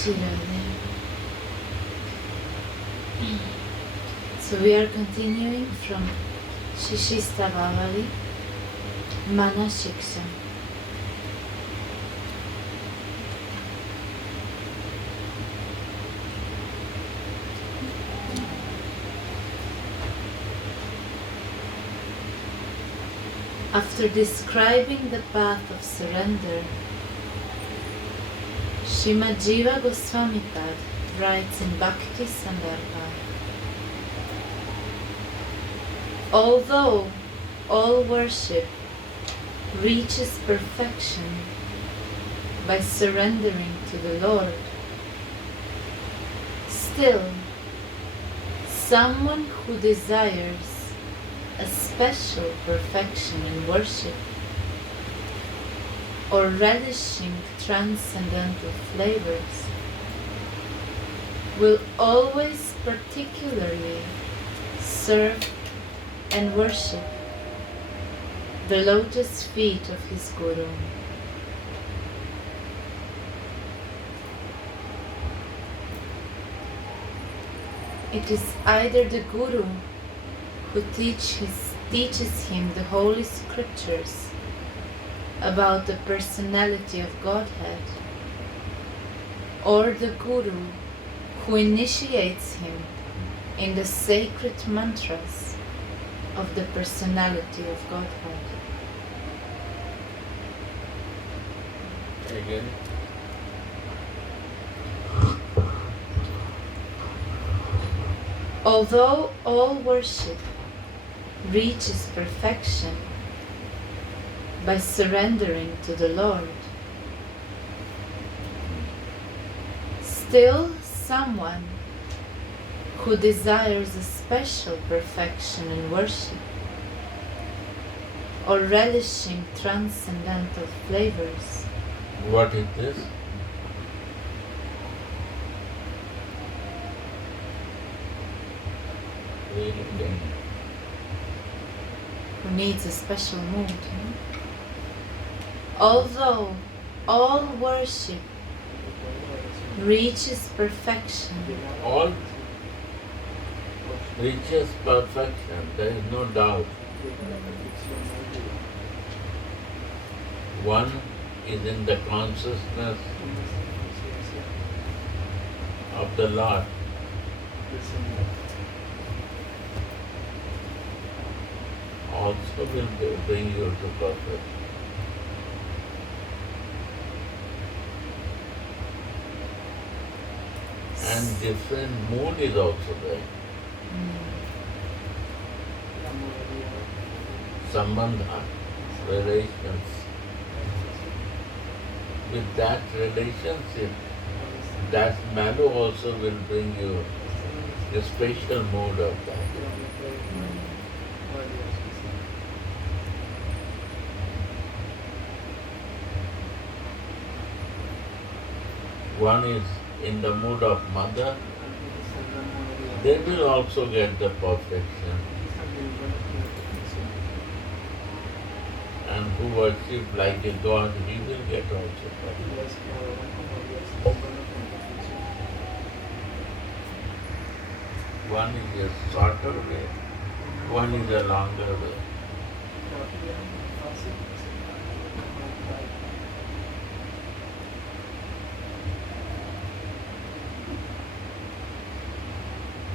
So we are continuing from Shishisthavavali, Manah Siksa. After describing the path of surrender, Srimad Jiva Goswami Pad writes in Bhakti Sandarbha, although all worship reaches perfection by surrendering to the Lord, still someone who desires a special perfection in worship or relishing transcendental flavors will always particularly serve and worship the lotus feet of his Guru. It is either the Guru who teaches him the holy scriptures about the personality of Godhead, or the Guru who initiates him in the sacred mantras of the personality of Godhead. Again. Although all worship reaches perfection by surrendering to the Lord, still someone who desires a special perfection in worship or relishing transcendental flavors. What is this? Read it again. Who needs a special mood. Although all worship reaches perfection, All reaches perfection, there is no doubt. One is in the consciousness of the Lord. Also will bring you to perfection. And different mood is also there. Sambandha, relations. With that relationship, that mellow also will bring you the special mood of that. One is in the mood of mother, they will also get the perfection. And who worship like a god, he will get also perfection. One is a shorter way, one is a longer way.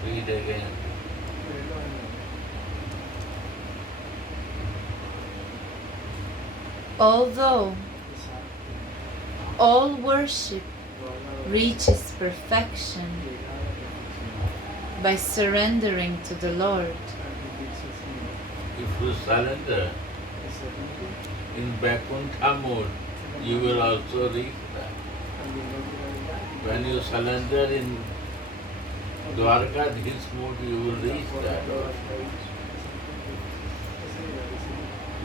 Read again. although all worship reaches perfection by surrendering to the Lord. If you surrender in Vaikuntha mode, you will also reach that. When you surrender in Dwarka, his mood, you will reach that also.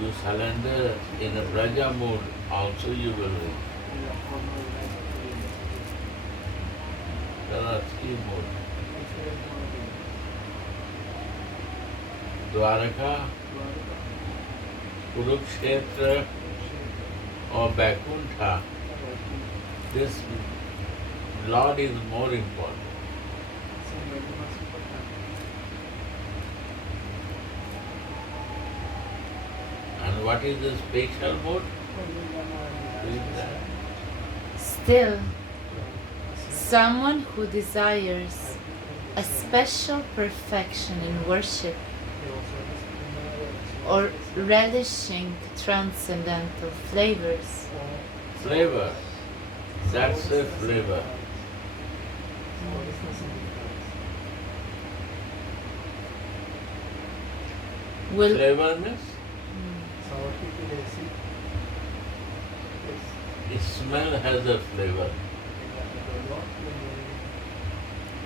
You surrender in a Braja mood, also you will reach. There are three modes. Dwarka, Kurukshetra or Vaikuntha, this Lord is more important. And what is the special mood? Who is that? Still, someone who desires a special perfection in worship or relishing transcendental flavors Flavor. That's a flavor. will Flavor means smell has a flavor.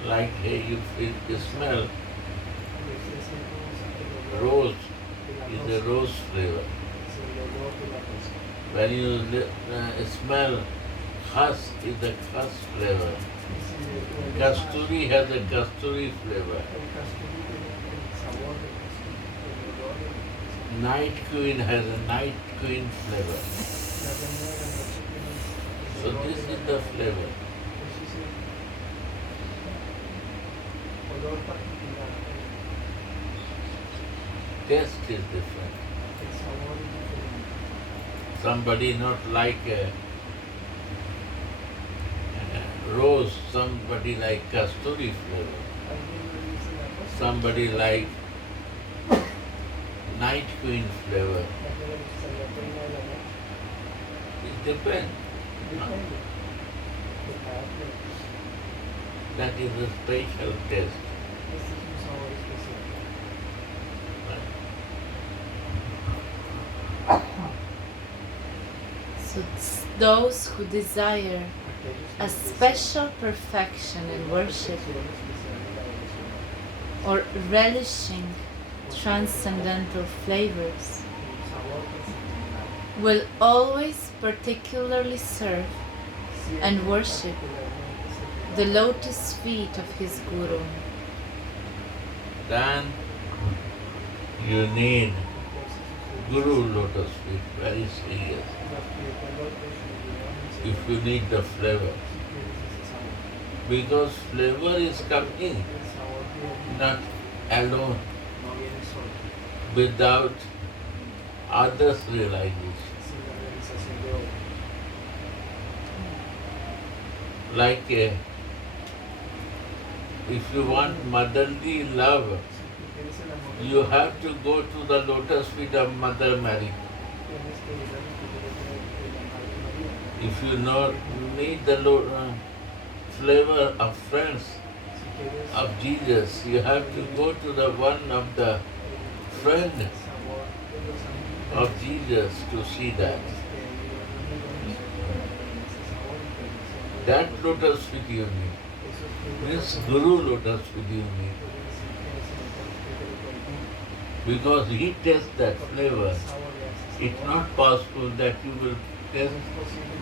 Like you feel smell rose is a rose flavor. When you smell husk is a husk flavor. Kasturi has a kasturi flavor. Night Queen has a night queen flavor. So this is the flavor. Taste is different. Somebody not like a rose, somebody like kasturi flavor. Somebody like night queen flavor. It depends. That is a special taste. So those who desire a special perfection in worship or relishing transcendental flavors will always particularly serve and worship the lotus feet of his Guru. Then you need Guru lotus feet, very serious. If you need the flavor. Because flavor is coming not alone, without others' realization. Like if you want motherly love, you have to go to the lotus feet of Mother Mary. If you need the flavor of friends of Jesus, you have to go to the one of the friend of Jesus to see that. That lotus feet you need. This Guru lotus feet you need. Because he tests that flavor. It's not possible that you will test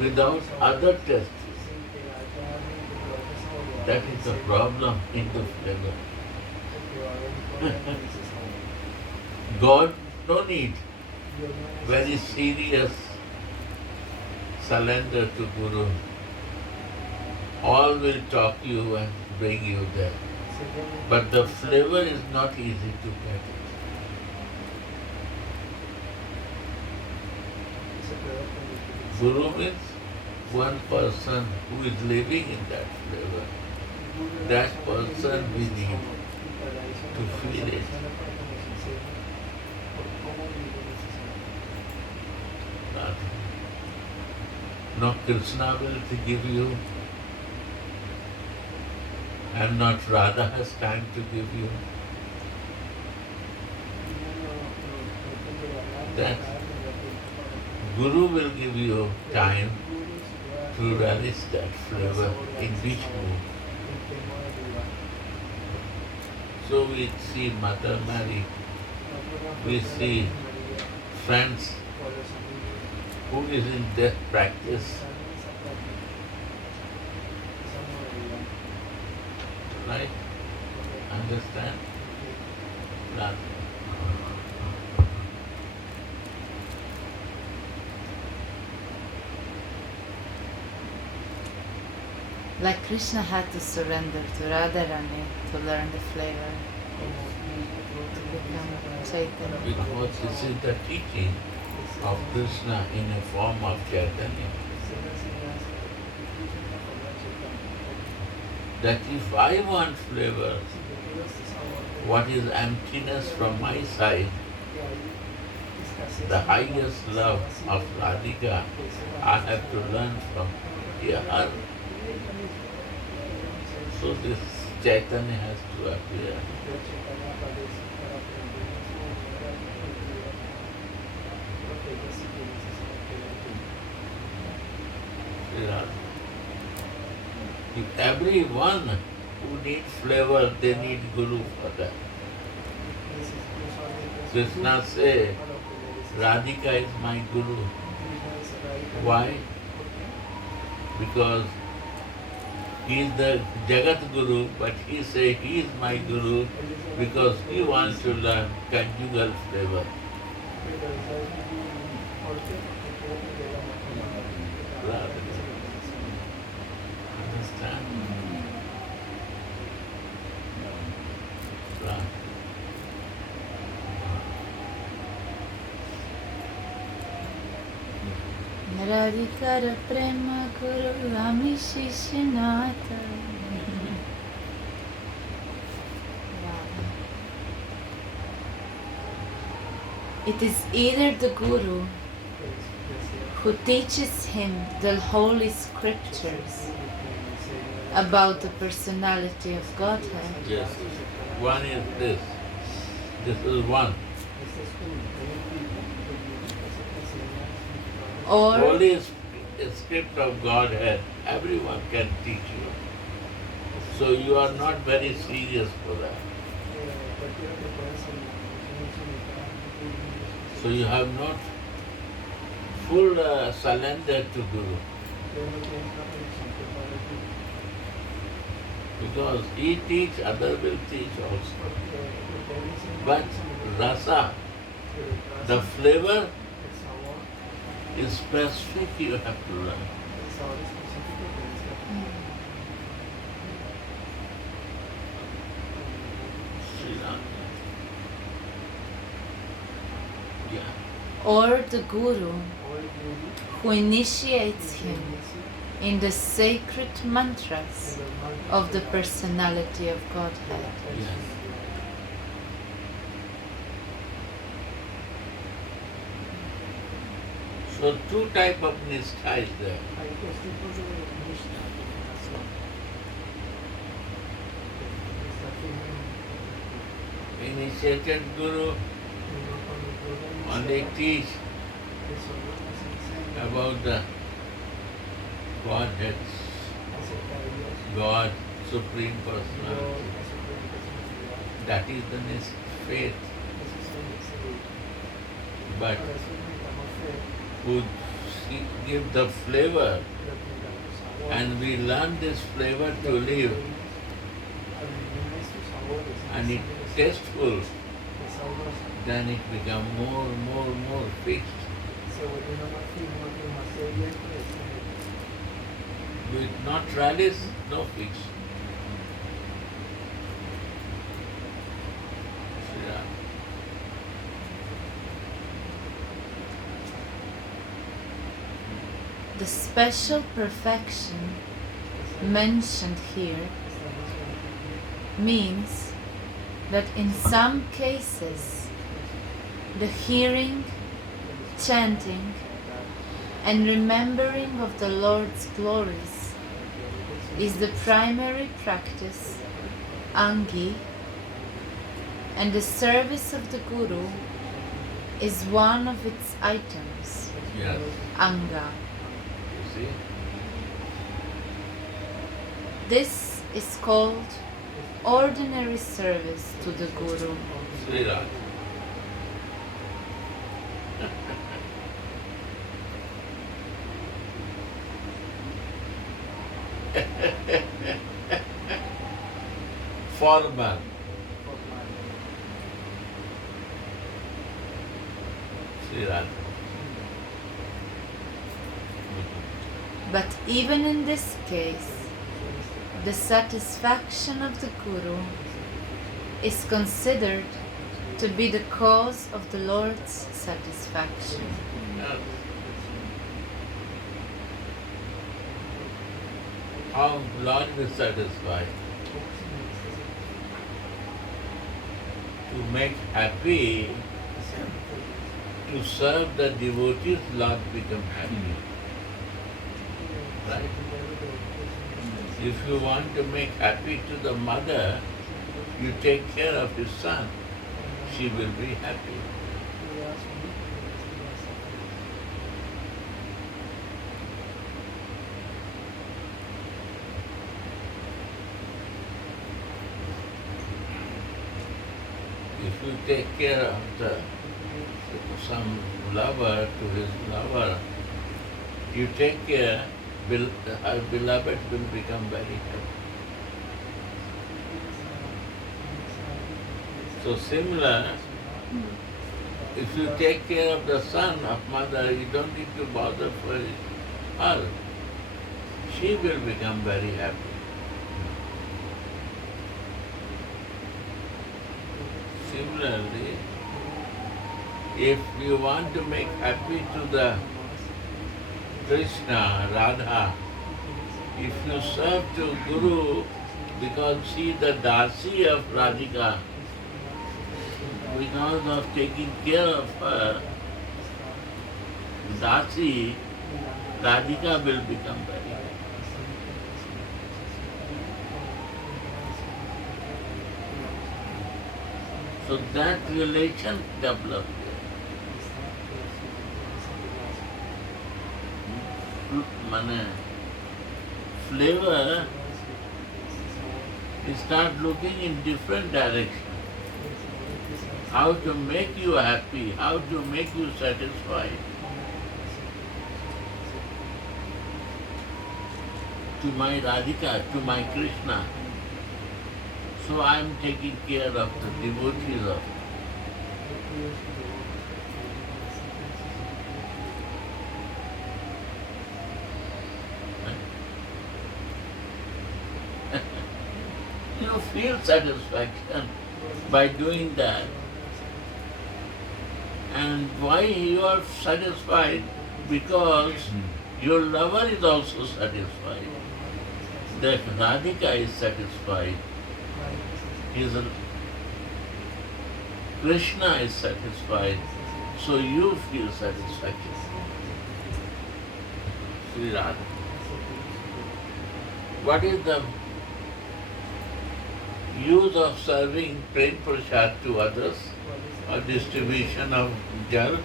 without other tests. That is the problem in the flavor. God no need very serious surrender to Guru. All will talk you and bring you there. But the flavor is not easy to get. Guru means one person who is living in that flavor. That person we need to feel it. Nothing. No Krishna will give you, and not Radha has time to give you. That Guru will give you time to relish that flavor in which mood. So we see Mother Mary, we see friends who is in death practice. Right? Understand? Nothing. Like Krishna had to surrender to Radharani to learn the flavor, to become Chaitanya. Because this is the teaching of Krishna in a form of Chaitanya. That if I want flavor, what is emptiness from my side, the highest love of Radhika, I have to learn from her. So this Chaitanya has to appear. If everyone who needs flavor, they need Guru for that. Krishna says, Radhika is my Guru. Why? Because he is the Jagat Guru, but he says he is my Guru because he wants to learn conjugal flavor. Understand? Right. Radhikara prema guru ami shishinata. It is either the guru who teaches him the holy scriptures about the personality of Godhead. Yes. One is this. This is one. Or Holy script of Godhead, everyone can teach you. So you are not very serious for that. So you have not full surrender to Guru. Because he teach, other will teach also. But rasa, the flavor is specific, you have to learn. Sri Ram. Yeah. or the guru who initiates him in the sacred mantras of the personality of Godhead. Yes. So two type of nishtha is there. Initiated Guru only teach about the Godhead, God, Supreme Personality. That is the faith. But who give the flavor, and we learn this flavor to live, and it tasteful, then it become more fixed. With not relish, no fix. Yeah. The special perfection mentioned here means that in some cases the hearing, chanting, and remembering of the Lord's glories is the primary practice, Angi, and the service of the Guru is one of its items, Yes. Anga. You see? This is called ordinary service to the Guru. Sri Ram. Formal. Sri Ram. But even in this case, the satisfaction of the Guru is considered to be the cause of the Lord's satisfaction. Yes. How Lord is satisfied. To make happy, to serve the devotees, Lord become happy. Right? If you want to make happy to the mother, you take care of his son, she will be happy. If you take care of some lover to his lover, you take care, her beloved will become very happy. So similar, if you take care of the son of mother, you don't need to bother for her. She will become very happy. Similarly, if you want to make happy to the Krishna, Radha, if you serve to Guru because she is the Dasi of Radhika, because of taking care of her, Dasi, Radhika will become very happy. So that relation develops. Manah, flavor, you start looking in different directions. How to make you happy, how to make you satisfied. To my Radhika, to my Krishna. So I am taking care of the devotees of you feel satisfaction by doing that. And why you are satisfied? Because your lover is also satisfied. That Radhika is satisfied. Krishna is satisfied. So you feel satisfaction. Sri Radha. What is the use of serving prem prasad to others or distribution of jal?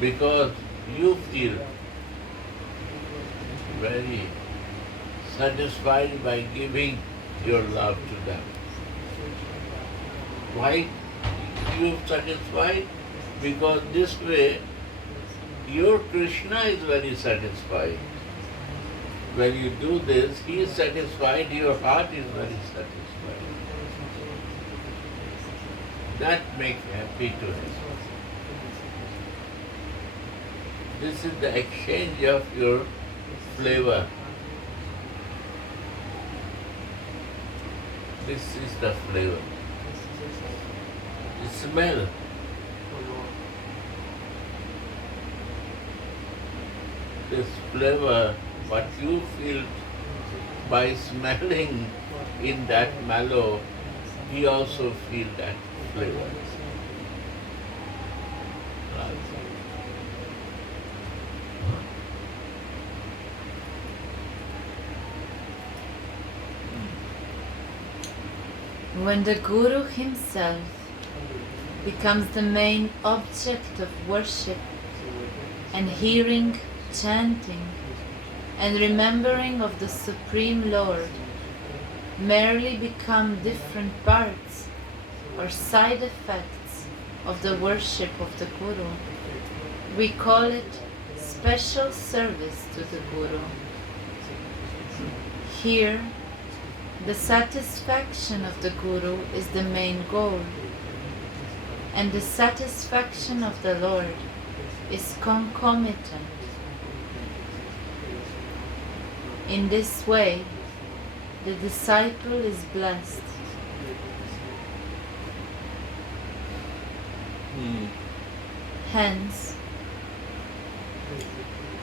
Because you feel very satisfied by giving your love to them. Why you satisfied? Because this way your Krishna is very satisfied. When you do this, he is satisfied, your heart is very satisfied. That makes happy to him. This is the exchange of your flavor. This is the flavor. The smell. This flavor, what you feel by smelling in that mallow, he also feels that flavor. When the Guru himself becomes the main object of worship, and hearing, chanting, and remembering of the Supreme Lord merely become different parts or side effects of the worship of the Guru, we call it special service to the Guru. Here, the satisfaction of the Guru is the main goal, and the satisfaction of the Lord is concomitant. In this way, the disciple is blessed. Hence,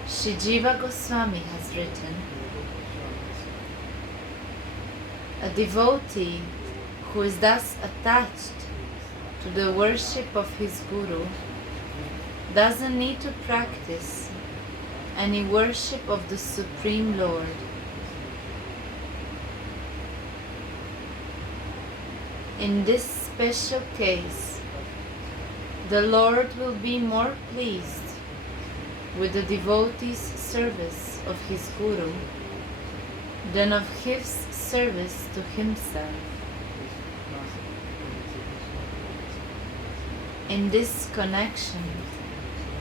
Sri Jiva Goswami has written, a devotee who is thus attached to the worship of his Guru doesn't need to practice any worship of the Supreme Lord. In this special case, the Lord will be more pleased with the devotee's service of his Guru than of his service to himself. In this connection,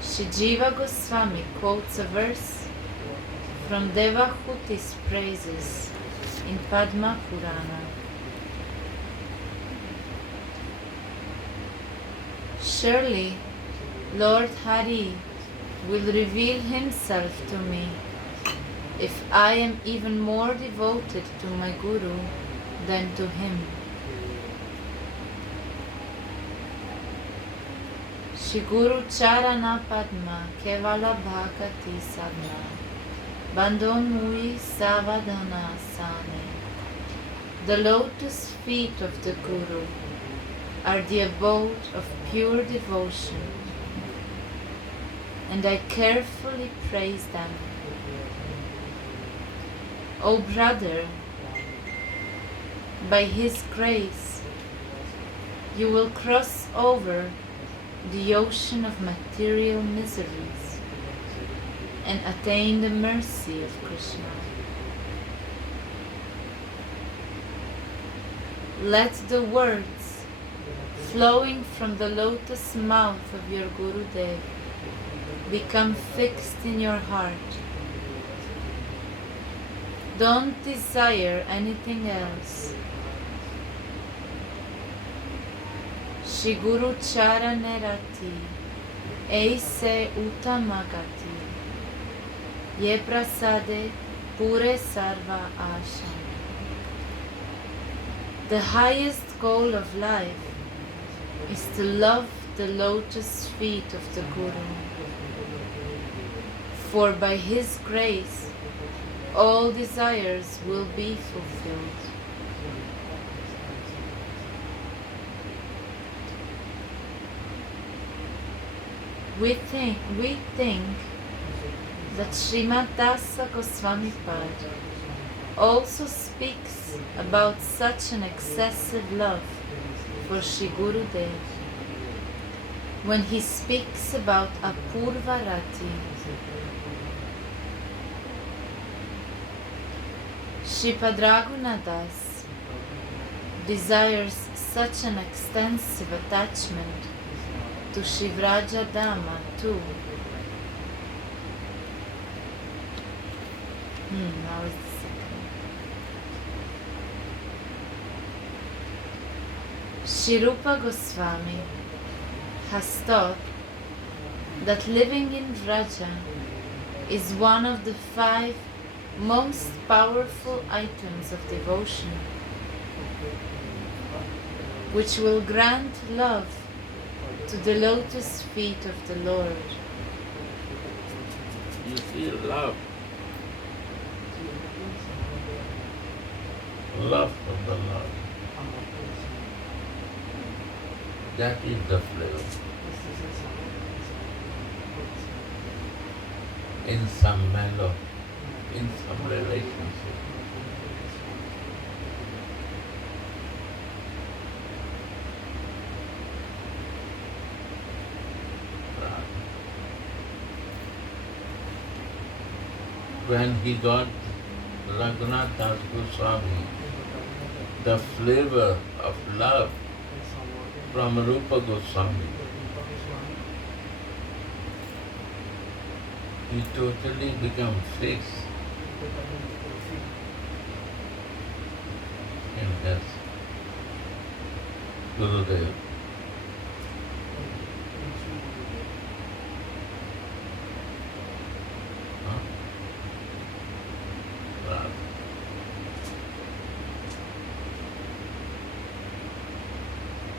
Sri Jiva Goswami quotes a verse from Devahuti's praises in Padma Purana. Surely, Lord Hari will reveal himself to me if I am even more devoted to my Guru than to him. Shri Guru Charana Padma Kevala Bhakati Sadna Bandon Mui Savadhana Sane. The lotus feet of the Guru are the abode of pure devotion, and I carefully praise them. O brother, by his grace, you will cross over the ocean of material miseries and attain the mercy of Krishna. Let the words flowing from the lotus mouth of your Gurudev become fixed in your heart. Don't desire anything else. Shri Guru Charanerati Eise Uttamagati Ye Prasade Pure Sarva Asha. The highest goal of life is to love the lotus feet of the Guru, for by his grace all desires will be fulfilled. We think that Srimad Dasa Goswami Pad also speaks about such an excessive love for Shri Gurudev when he speaks about Apurva Rati. Shripad Raghunadas desires such an extensive attachment to Shivraja Dama too. Now is the second. Shrirupa Goswami has taught that living in Vraja is one of the 5 most powerful items of devotion, which will grant love to the lotus feet of the Lord. You feel love. Love for the Lord. That is the flavor. In some mellow, in some relationship. When he got Raghunath Das Goswami, the flavor of love from Rupa Goswami, he totally became fixed in his Gurudev.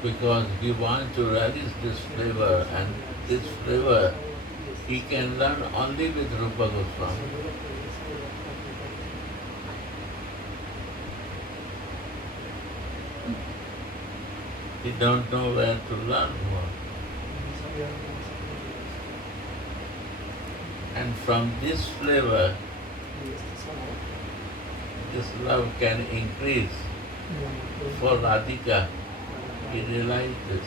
because he wants to relish this flavor, and this flavor he can learn only with Rupa Goswami. He don't know where to learn more. And from this flavor, this love can increase. For Radhika, he realized this.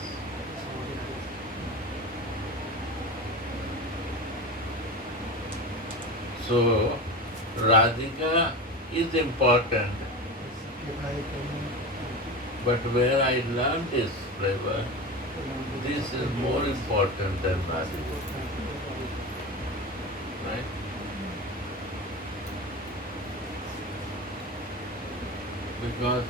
So, Radhika is important, but where I learned this flavor, this is more important than Radhika. Right? Because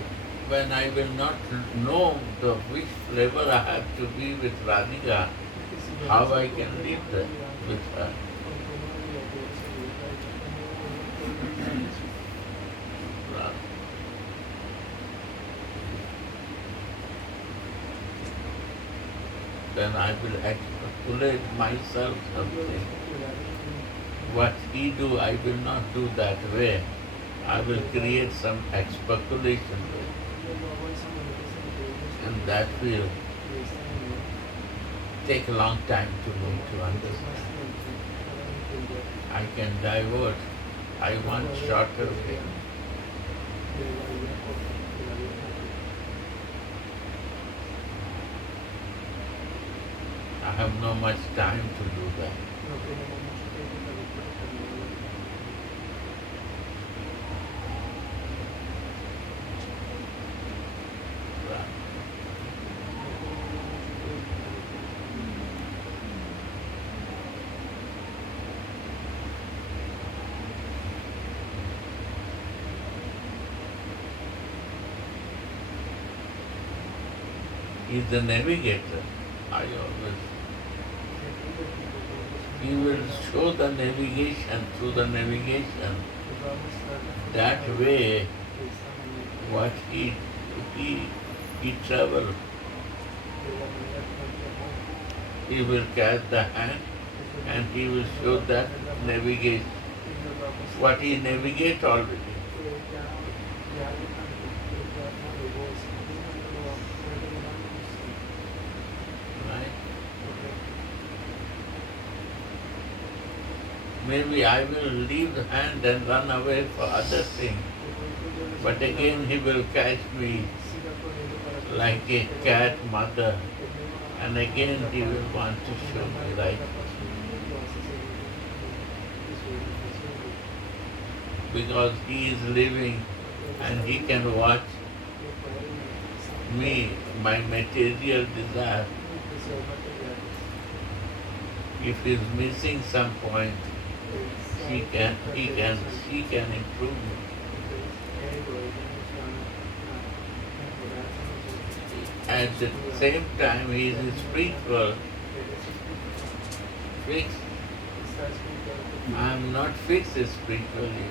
when I will not know the which flavor I have to be with Radhika, how I can live with her. Then I will articulate myself something. What he do, I will not do that way. I will create some speculation, and that will take a long time to me to understand. I can divert. I want shorter way. I have no much time to do that. He is the navigator. He will show the navigation through the navigation. That way, what he travel, he will catch the hand and he will show that navigation. What he navigate already. Maybe I will leave the hand and run away for other things. But again he will catch me like a cat mother. And again he will want to show me right. Because he is living and he can watch me, my material desire. If he is missing some point, she can improve me. At the same time, he is spiritual, fixed. I am not fixed spiritually.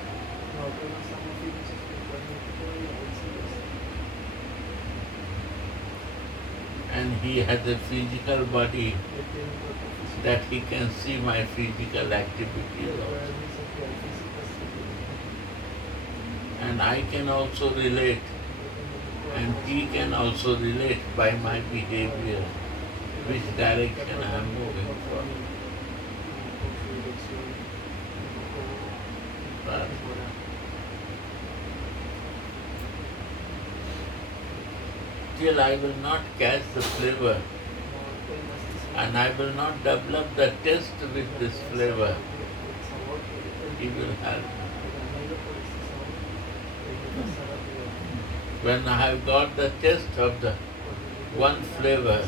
And he has a physical body that he can see my physical activities also. And I can also relate, and he can also relate by my behavior, which direction I am moving for. But till I will not catch the flavor, and I will not develop the taste with this flavor, he will help me. When I have got the taste of the one flavor,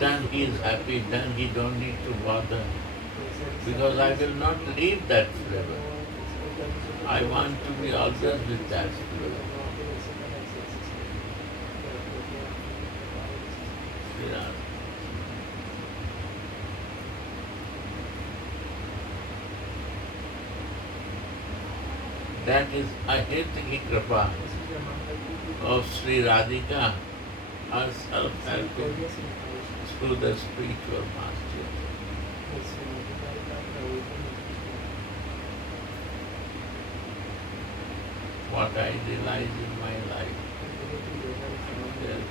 then he is happy, then he don't need to bother. Because I will not leave that flavor. I want to be always with that flavor. Yeah. That is Ahitaki Kripa of Sri Radhika are self-helping through the spiritual master. What I realize in my life. Yes.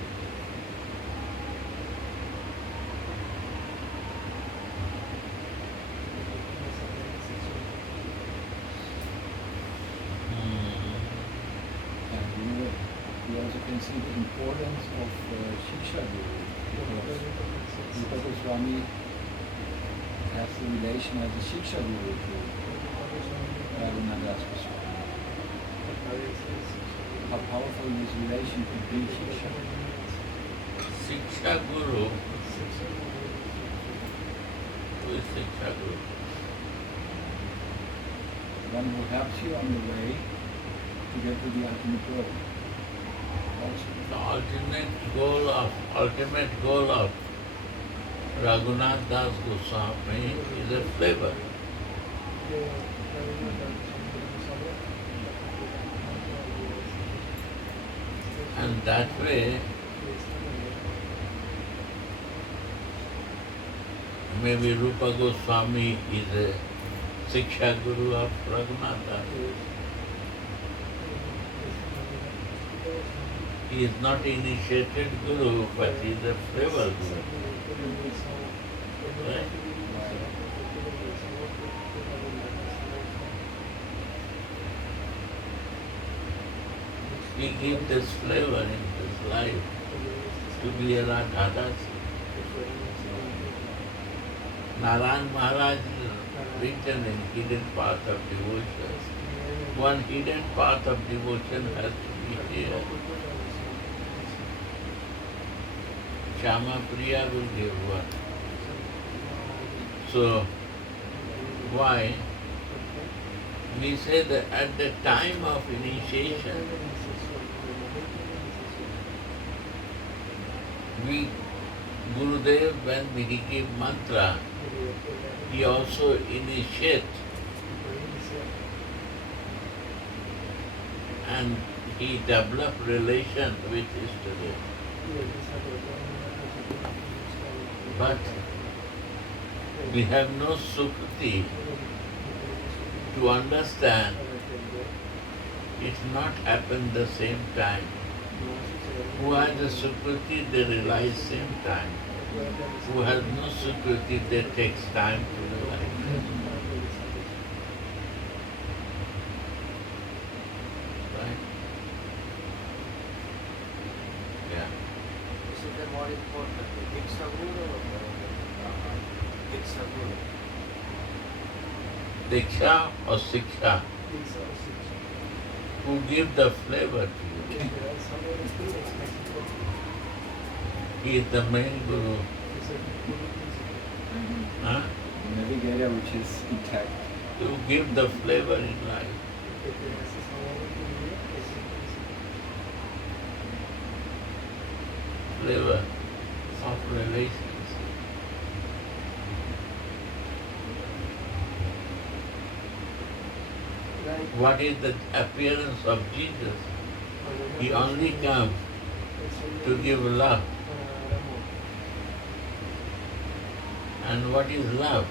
And we also can see the importance of Shiksha Guru. Rupa Goswami has the relation as a Shiksha Guru to Raghunath Goswami. How powerful this relation could be, Shiksha. Siksha Guru. Who is Siksha Guru? One who helps you on the way to get to the ultimate goal. Also. The ultimate goal of Raghunath Das Goswami is a flavor. And that way, maybe Rupa Goswami is a Siksha Guru of Raghunath Das. He is not initiated Guru, but he is a flavor Guru. Right? He gives this flavor in his life to be a Radhadasi. Narayan Maharaj is written in hidden path of devotion. One hidden path of devotion has to be here. Shama Priya will give one. So, why? We say that at the time of initiation, Gurudev, when he gave mantra, he also initiates and he developed relation with Ishtadev. But we have no Sukriti to understand it's not happened the same time. Who has the Sukriti, they realize same time. Who has no Sukriti, they takes time to realize. Right? Yeah. Is it more important, the Diksha Guru or Diksha Guru? Diksha or Siksha? Who give the flavor to you? He is the main Guru. Huh? Navigator which is intact. To give the flavor in life. Flavor of relations. What is the appearance of Jesus? He only comes to give love. And what is love?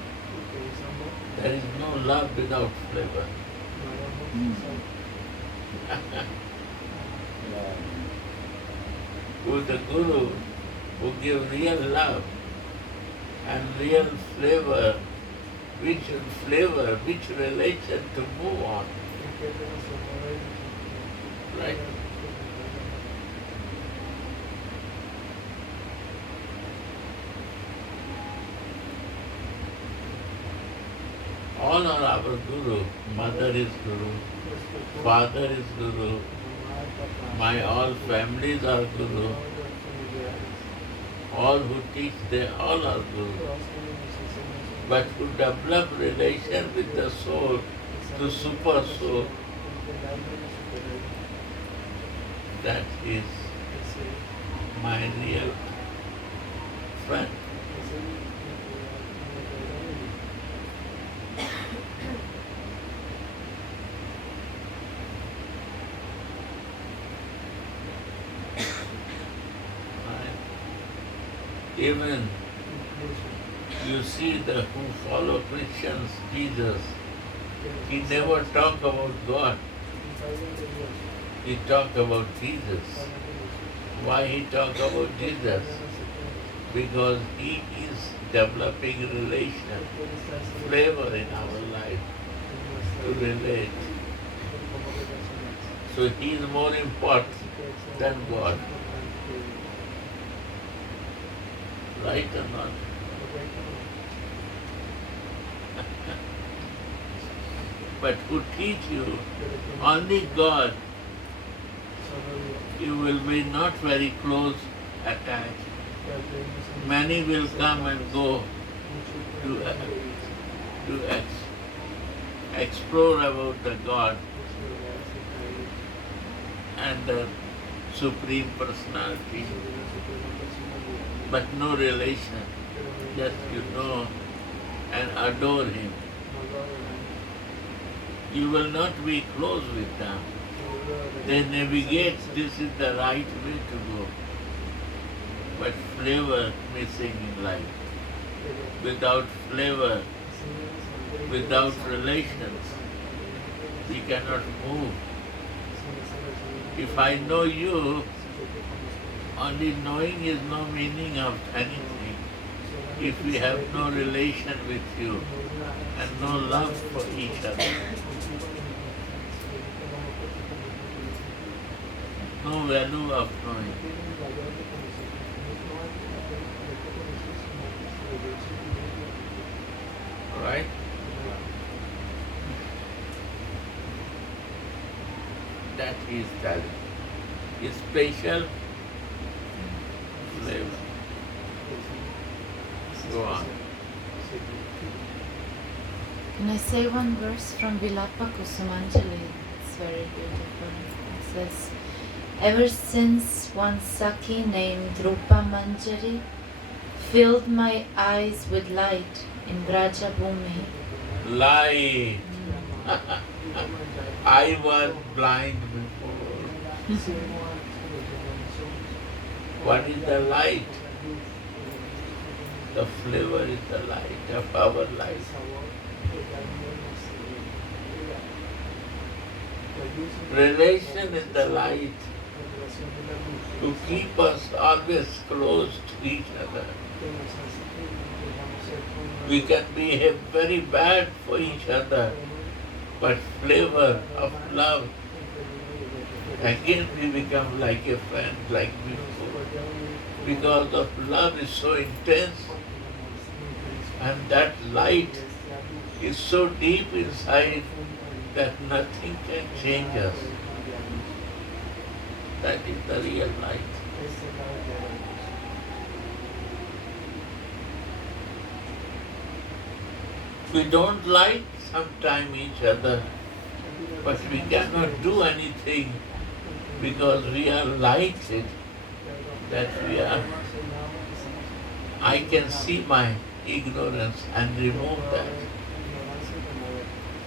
There is no love without flavor. Who is the Guru who gives real love and real flavor, which relation to move on. Right? All are our Guru. Mother is Guru, father is Guru, my all families are Guru. All who teach, they all are Guru. But to develop relation with the soul, to super soul, that is my real friend. Even you see the who follow Christians, Jesus, he never talk about God. He talk about Jesus. Why he talk about Jesus? Because he is developing relation, flavor in our life to relate. So he is more important than God. Right or not? But who teach you only God, you will be not very close attached. Many will come and go to explore about the God and the Supreme Personality, but no relation. Just you know and adore Him. You will not be close with them. They navigate, this is the right way to go. But flavor missing in life. Without flavor, without relations, we cannot move. If I know you, only knowing is no meaning of anything. If we have no relation with you and no love for each other, no value of knowing. Right? That is talent. It's special flavor. Go on. Can I say one verse from Vilapa Kusumanjali? It's very beautiful. It says, ever since one Saki named Rupa Manjari filled my eyes with light in Braja Bhumi. Light. I was blind before. What is the light? The flavor is the light of our life. Relation is the light to keep us always close to each other. We can behave very bad for each other, but flavor of love, again we become like a friend, like before. Because of love is so intense, and that light is so deep inside that nothing can change us. That is the real light. We don't like sometimes each other, but we cannot do anything because we are lighted, that we are. I can see my ignorance and remove that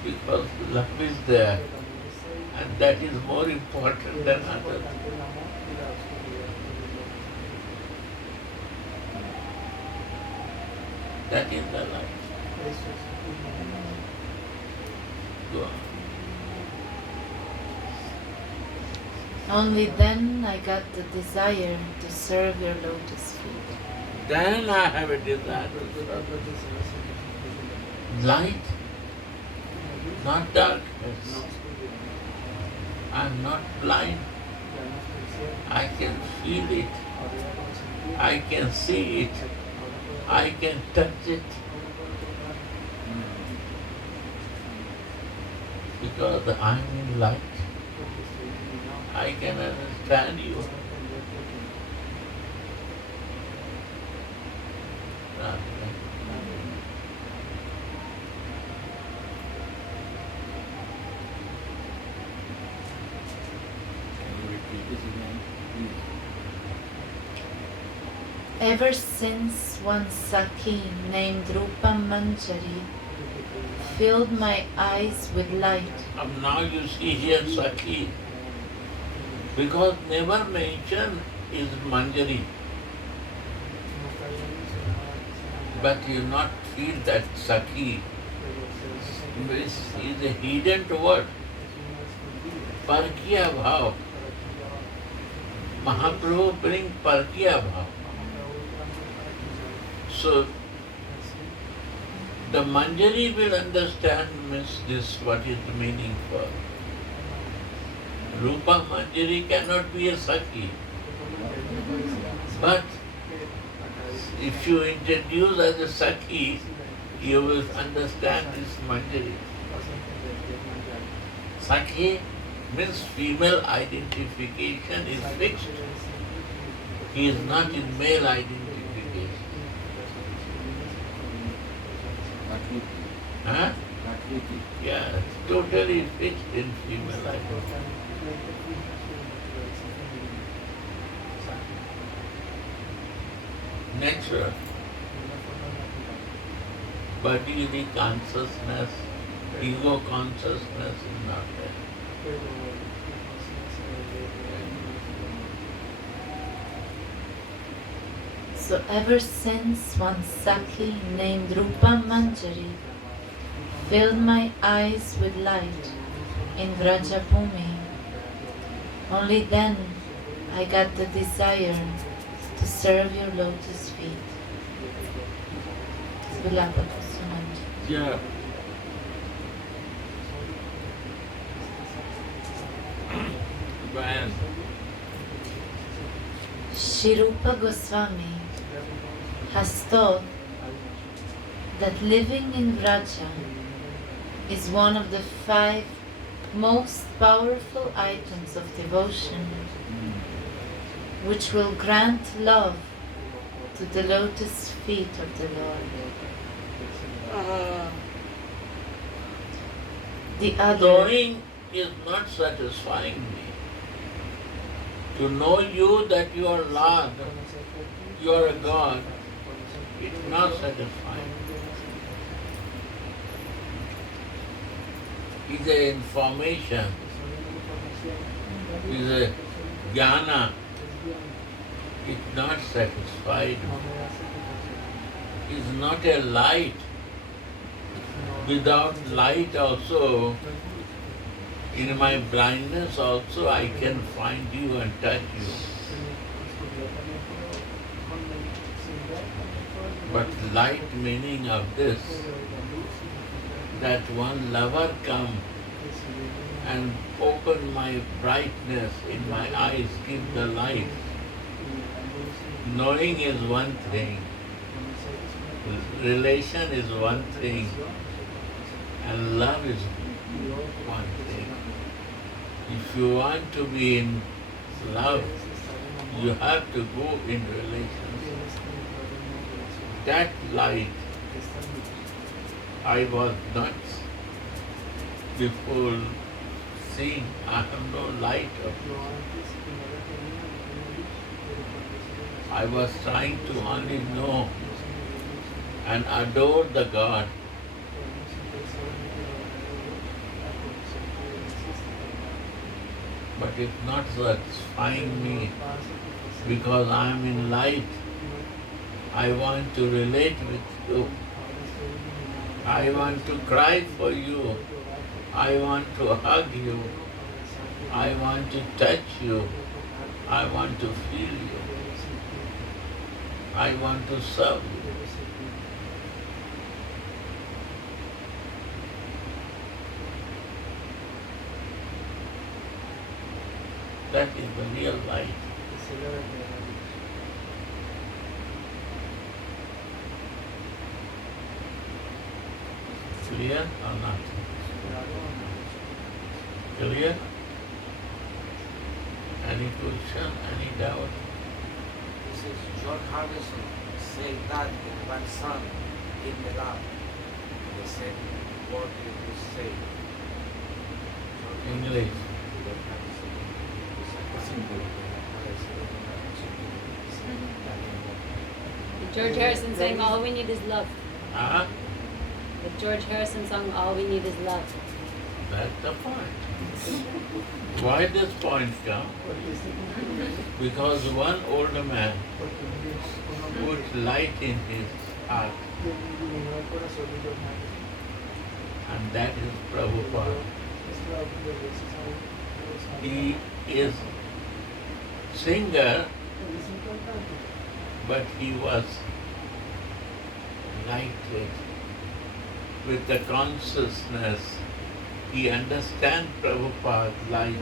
because love is there, and that is more important than others. That is the light. Go on. Only then I got the desire to serve your lotus feet. Then I have a desire to serve. Light, not darkness. I am not blind. I can feel it. I can see it. I can touch it. Because I am in light. I can understand you. Ever since one Saki named Rupa Manjari filled my eyes with light. Now you see here Saki, because never mention is Manjari. but you not feel that Sakhi is a hidden word. Parkiya bhav. Mahaprabhu bring Parkiya bhav. So the Manjari will understand means this what is the meaning for. Rupa Manjari cannot be a Sakhi. But if you introduce as a Sakhi, you will understand this Manjari. Sakhi means female identification is fixed. He is not in male identification. Huh? Yeah, totally fixed in female identification. Natural. Bodily consciousness, ego consciousness is not there. So ever since one Sakhi named Rupa Manjari filled my eyes with light in Vrajabhumi, only then I got the desire to serve your lotus feet. Yeah. When Shri Rupa Goswami has taught that living in Vraja is one of the 5 most powerful items of devotion, which will grant love to the lotus feet of the Lord. The other knowing is not satisfying me. To know you that you are Lord, you are a God, it's not satisfying. It's a information, it's a jnana, it's not satisfied. It's not a light. Without light also, in my blindness also, I can find you and touch you. But light meaning of this, that one lover come and open my brightness in my eyes, give the light. Knowing is one thing, relation is one thing, and love is one thing. If you want to be in love, you have to go in relationship. That light, I was not before seeing, I have no light of it. I was trying to only know and adore the God. But it's not satisfying me because I am in light. I want to relate with you. I want to cry for you. I want to hug you. I want to touch you. I want to feel you. I want to serve you. That is the real life. Clear or not? Clear? Any question, any doubt? This is George Harrison saying that in one song in the lab. The same word you say. English. George Harrison sang All We Need Is Love. Ah, The George Harrison song All We Need Is Love. that's the point. Why this point come? Because one older man put light in his heart. And that is Prabhupada. He is singer, but he was lighted with the consciousness. He understands Prabhupada's light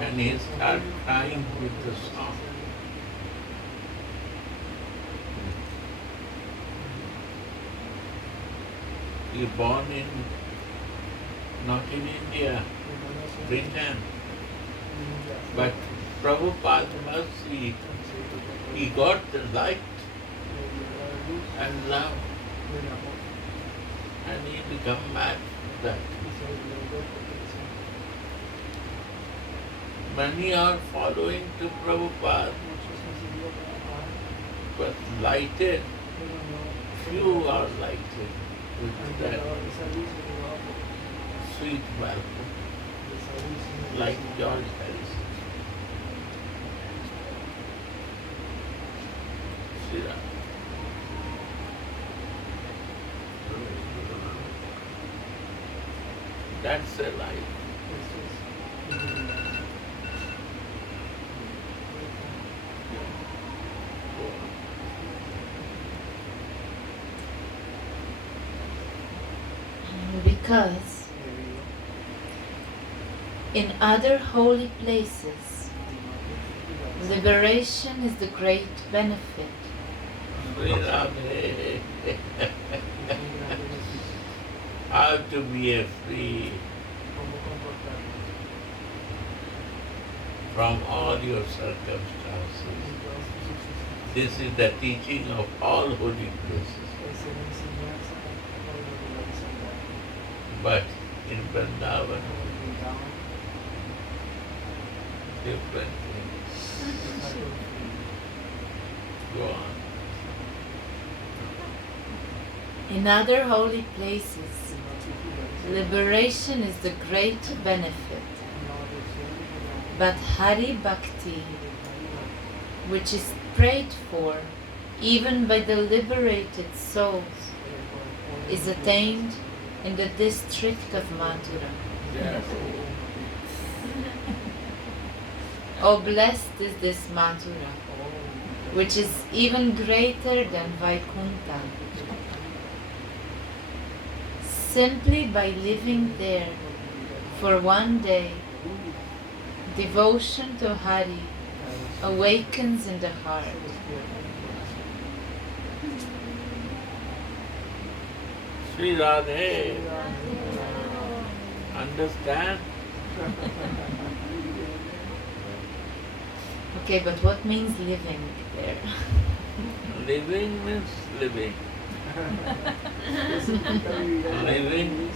and he starts crying with the song. He born in, not in India, Britain, but Prabhupada mercy, he got the light and love, and he become mad with that. Many are following to Prabhupada, but lighted, few are lighted with that sweet welcome, like George Harrison. See that? That's a life. Because in other holy places, liberation is the great benefit. How to be free from all your circumstances. This is the teaching of all holy places. But in Vrindavan, different things. Go on. In other holy places, liberation is the great benefit. But Hari Bhakti, which is prayed for even by the liberated souls, is attained in the district of Mathura. Yes. Oh, blessed is this Mathura, which is even greater than Vaikuntha. Simply by living there for one day, devotion to Hari awakens in the heart. Sri Radhe, understand? Okay, but what means living there? Living means living. Living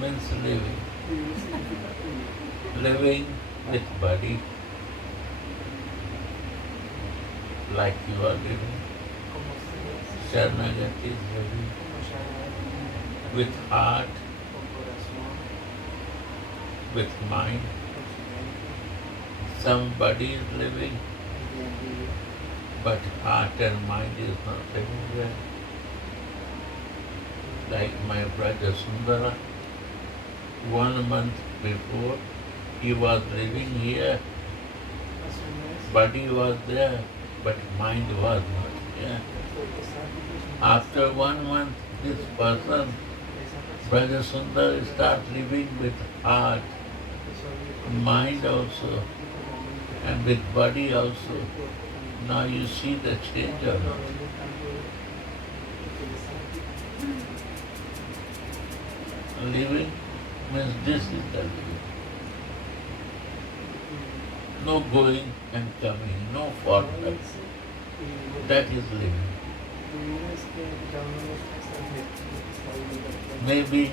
means living. Living with body, like you are living. Sharanagati is living. With heart, with mind. Somebody is living, but heart and mind is not living there. Like my brother Sundara, 1 month before, he was living here, body was there, but mind was not here. After 1 month, this person, Brother Sundar, starts living with heart, mind also, and with body also. Now you see the change or not? Living means this is the living. No going and coming, no forward. That is living. Maybe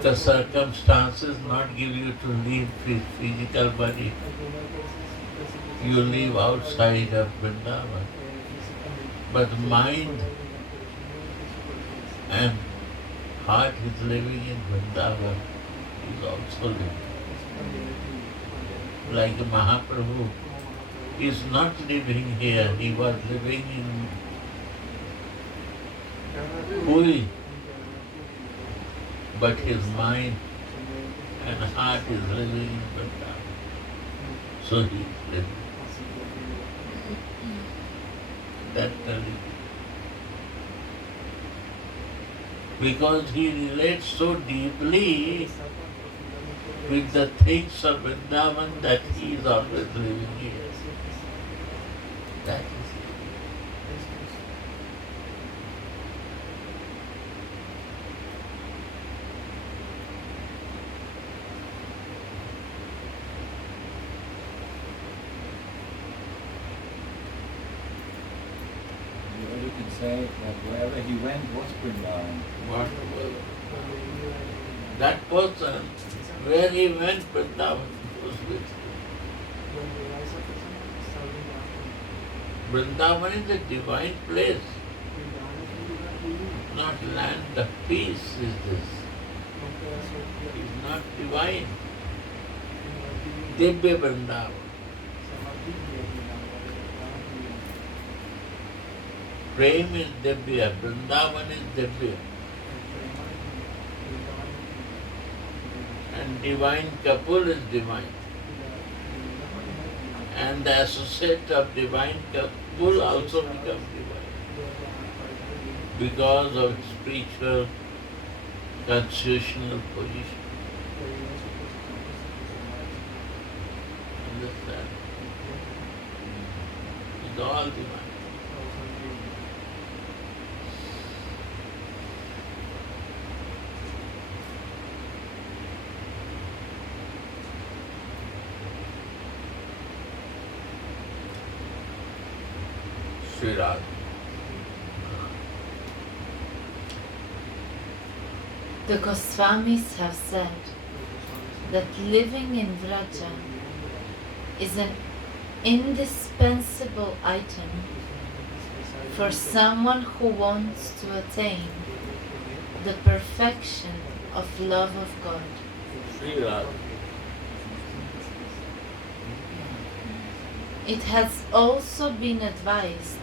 the circumstances not give you to leave physical body. You live outside of Vrindavan. But mind and heart is living in Vrindavan, is also living. Like Mahaprabhu, is not living here. He was living in Puri, but his mind and heart is living in Vrindavan. So he is living. That's the reason. Because he relates so deeply with the things of Vrindavan that he is always living here. That is it. You can say that wherever he went was Vrindavan. What was that person, where he went, Vrindavan was with him. Vrindavan is a divine place, not land of peace is this. It is not divine. Divya Vrindavan. Prem is Divya, Vrindavan is Divya. And divine couple is divine. And the associate of divine couple also becomes divine. Because of spiritual constitutional position. Understand? It's all divine. Sri Radha. The Goswamis have said that living in Vraja is an indispensable item for someone who wants to attain the perfection of love of God. Sri Radha. It has also been advised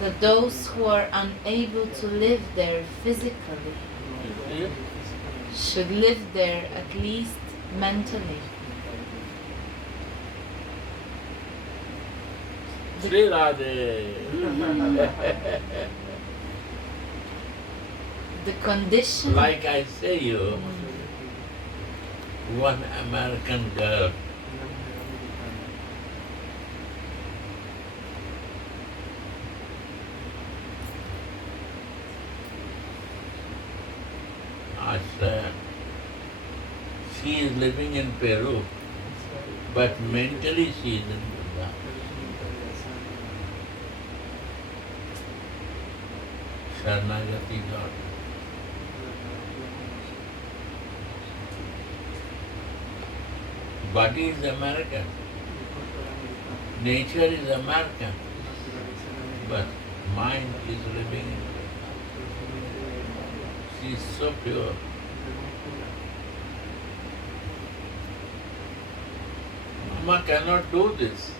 that those who are unable to live there physically You should live there at least mentally. see? Sri Radha. The condition Like I say you, one American girl she is living in Peru, but mentally she is in Vrindavan. Sharanagati daughter. Body is American, nature is American, but mind is living in Vrindavan. She is so pure. Mama cannot do this,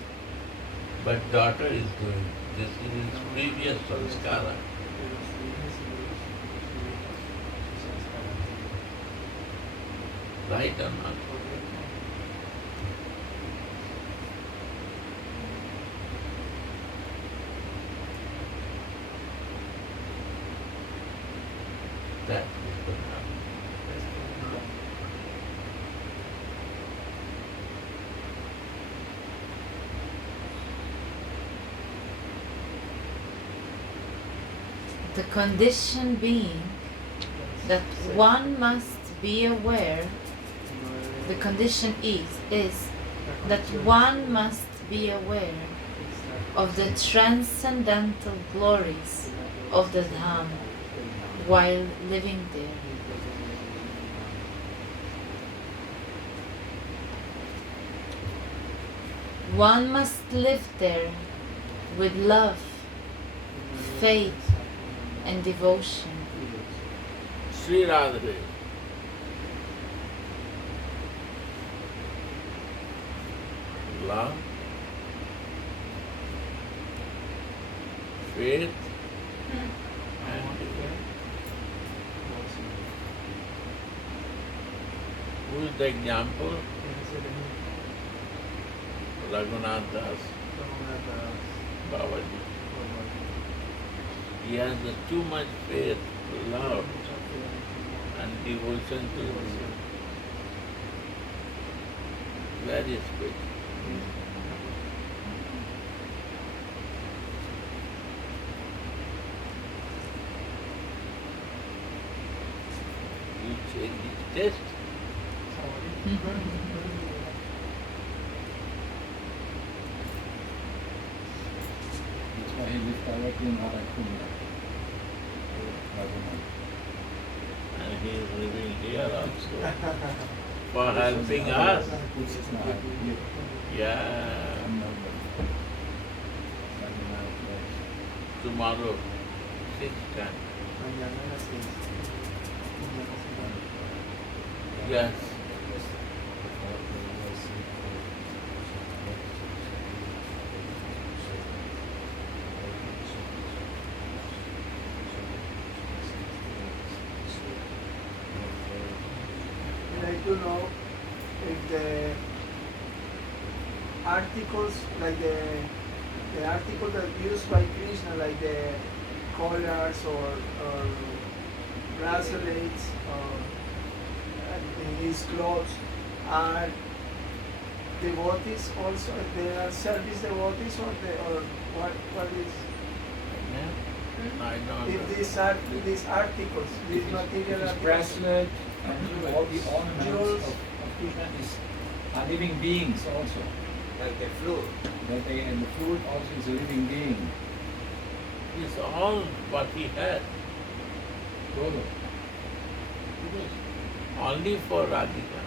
but daughter is doing this. It is previous sanskara. Right or not? That is what happens. The condition being that one must be aware, the condition is that one must be aware of the transcendental glories of the Dham while living there. One must live there with love, faith, and devotion. Sri Radha. Love, faith and devotion. Who is the example? Raghunath Das Babaji. He has too much faith, love, and devotion to the very special. You change his taste. That's why he lived directly in Radhakunda. And he is living here also for helping us. Yeah. Tomorrow, 6:10. Yes. I'd like to know if the articles, like the article that used by Krishna, like the collars or bracelets or in his clothes, are devotees also? They are service devotees or what is? Yeah. I know. If these articles, these material His articles, bracelet and all the ornaments Jewels. of Krishna are living beings also. Like the flute. And the flute also is a living being. It's all what he had. Todo. Only for Radhika.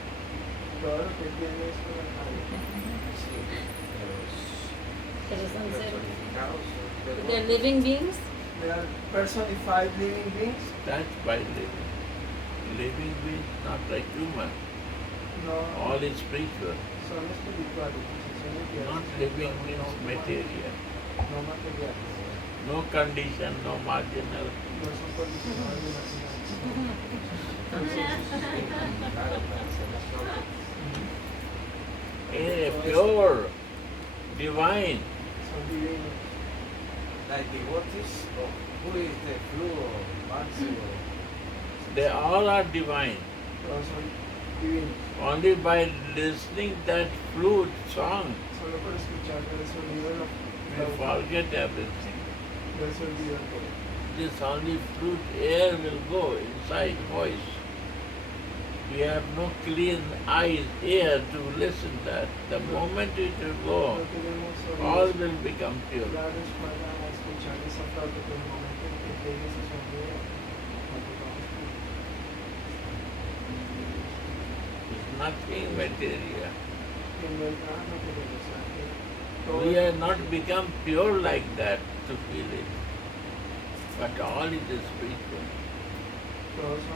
todo lo que tiene es para nadie. It doesn't say. Personificados. They're living beings? They are personified living beings. That's by living. Living beings, not like human. No, All is spiritual. son espirituales, son Not materiales. living means material. No materiales. No condition, no marginal. No son condicionados ni marginales. Pure, divine. Son divinos. Like devotees, or who is the flute or Bansi or They all are divine. Todos son divinos. Only by listening that flute song, Solo por escuchar el sonido de we la forget everything. ya se olvida todo. This only flute air will go inside voice. We have no clean eyes, ear to listen that. The moment it will go, No tenemos all oídos will become pure. claros para escuchar esa flauta, pero el momento en que llegue ese sonido, nos vamos It's nothing material. en verdad no queremos hacer todo. We have not become pure like that to feel it. But all it is spiritual. Todos son